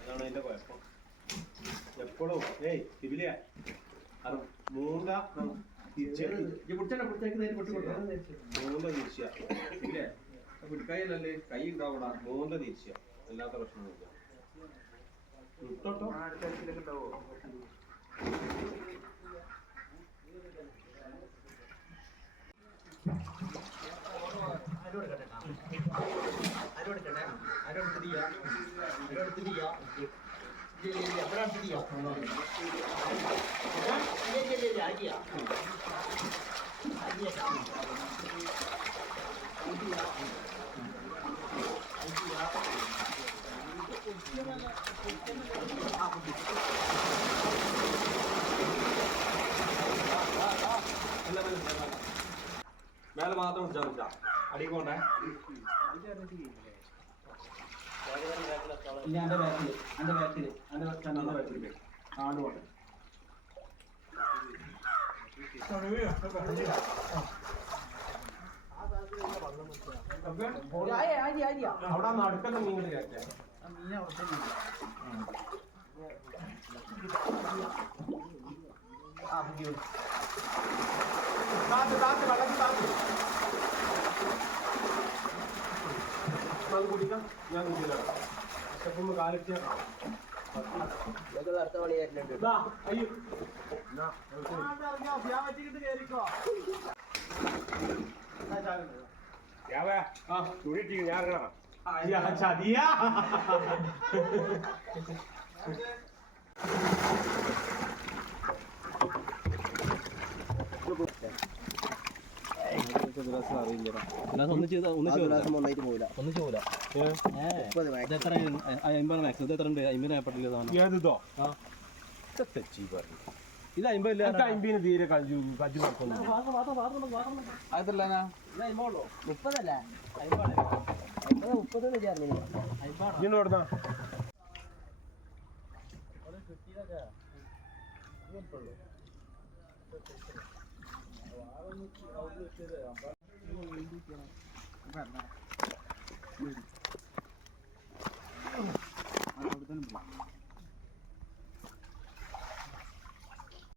അതാണ് അതിന്റെ കുഴപ്പം. എപ്പോഴും ഇതിലെ മൂണ്ട പിടിക്കായല്ലേ കൈ ഉണ്ടാവൂടാ. മൂന്ന തിരിച്ച അല്ലാത്ത പ്രശ്നമൊന്നുമില്ല. ഉണ്ടാവോ മേലെ മാത്രം വിളിച്ചാ അടിക്ക് പോണ്ടേ. എന്റെ ബാക്കില് ആണ്ട് പോട്ടെ. അവിടെ നടുക്കുന്ന മീൻ കയറ്റാ കുടിക്കാം. ഞാൻ കുടിക്കില്ല. സ്റ്റെപ്പൊന്ന് കാലിട്ട് അടുത്ത പണി വരുന്നുണ്ട്. അയ്യോ ഞാൻ ചതിയാ ഇത് 50 തീരെ കജു കുഴപ്പമൊന്നും. അതല്ല 30 ഇന്നോടുന്നാ കിട്ടിയതൊക്കെ